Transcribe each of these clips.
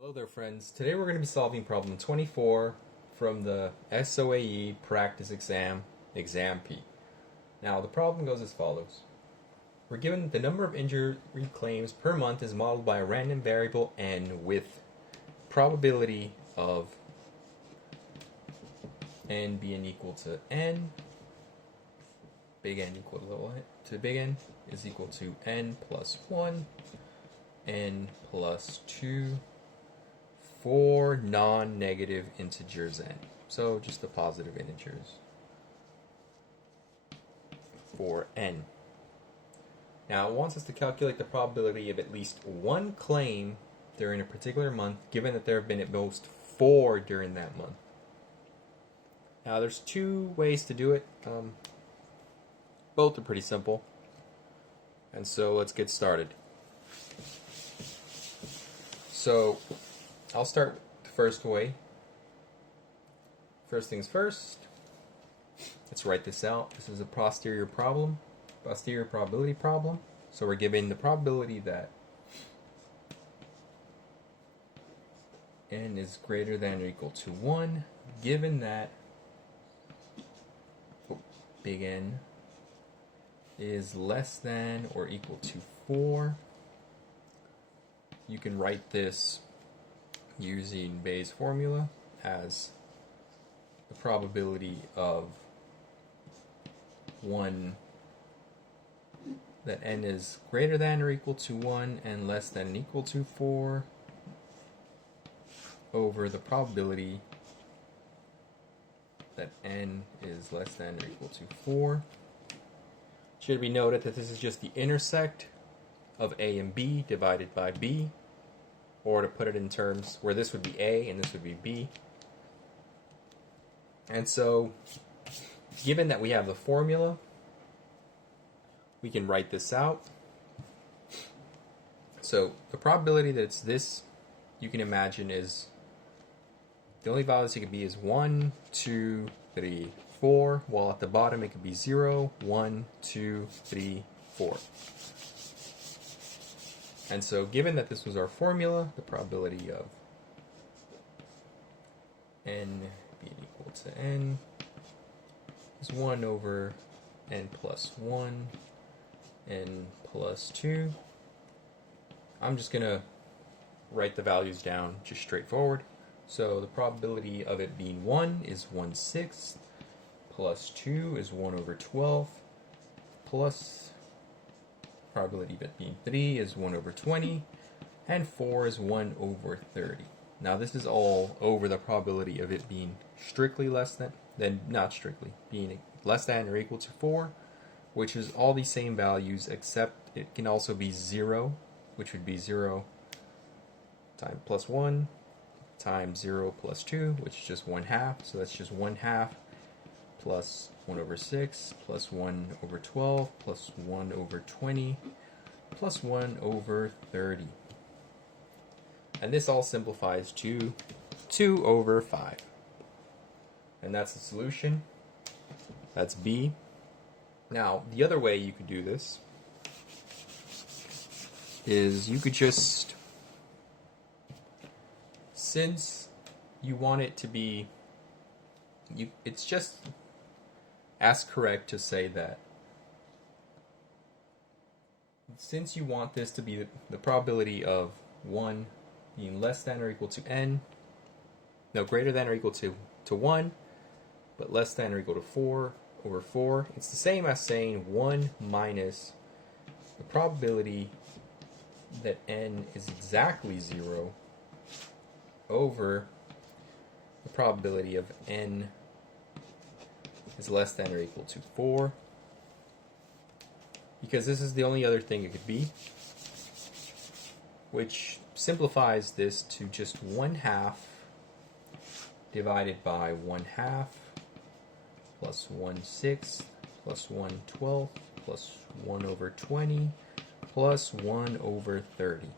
Hello there, friends. Today we're going to be solving problem 24 from the SOA Practice Exam P. Now, the problem goes as follows. We're given the number of injury claims per month is modeled by a random variable n with probability of n being equal to n, big N equal to little n, to big N is equal to n plus 1, n plus 2, for non-negative integers n. So just the positive integers for n. Now it wants us to calculate the probability of at least one claim during a particular month, given that there have been at most 4 during that month. Now there's 2 ways to do it. Both are pretty simple. And so let's get started. So I'll start the first way. First things first, let's write this out. This is a posterior probability problem. So we're given the probability that n is greater than or equal to 1, given that big N is less than or equal to 4. You can write this using Bayes' formula as the probability of that n is greater than or equal to 1 and less than or equal to 4 over the probability that n is less than or equal to 4. It should be noted that this is just the intersect of a and b divided by b. Or to put it in terms where this would be A and this would be B. And so, given that we have the formula, we can write this out. So, the probability that it's this, you can imagine, is the only values it could be is 1, 2, 3, 4, while at the bottom it could be 0, 1, 2, 3, 4. And so, given that this was our formula, the probability of n being equal to n is 1 over n plus 1, n plus 2. I'm just going to write the values down just straightforward. So the probability of it being 1 is 1/6, plus 2 is 1 over 12, plus probability of it being 3 is 1 over 20, and 4 is 1 over 30. Now this is all over the probability of it being strictly less than not strictly, being less than or equal to 4, which is all the same values except it can also be 0, which would be 0 times plus 1 times 0 plus 2, which is just 1/2, so that's just 1/2 plus 1 over 6, plus 1 over 12, plus 1 over 20, plus 1 over 30. And this all simplifies to 2 over 5. And that's the solution. That's B. Now, the other way you could do this is you could just, since you want it to be, it's just as correct to say that since you want this to be the probability of 1 being less than or equal to n, no, greater than or equal to 1, but less than or equal to 4 over 4, it's the same as saying 1 minus the probability that n is exactly 0 over the probability of n is less than or equal to 4, because this is the only other thing it could be, which simplifies this to just 1/2 divided by 1/2 plus 1/6 plus 1/12 plus 1 over 20 plus 1 over 30.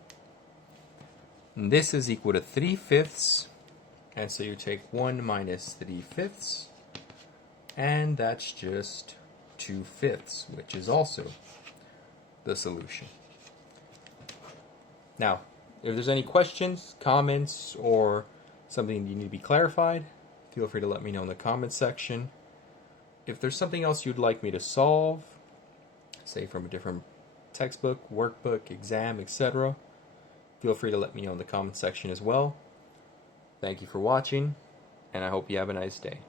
And this is equal to 3/5, and so you take 1 minus 3/5, and that's just 2/5, which is also the solution. Now, If there's any questions, comments, or something you need to be clarified, feel free to let me know in the comments section. If there's something else you'd like me to solve, say from a different textbook, workbook, exam, etc., feel free to let me know in the comments section as well. Thank you for watching, and I hope you have a nice day.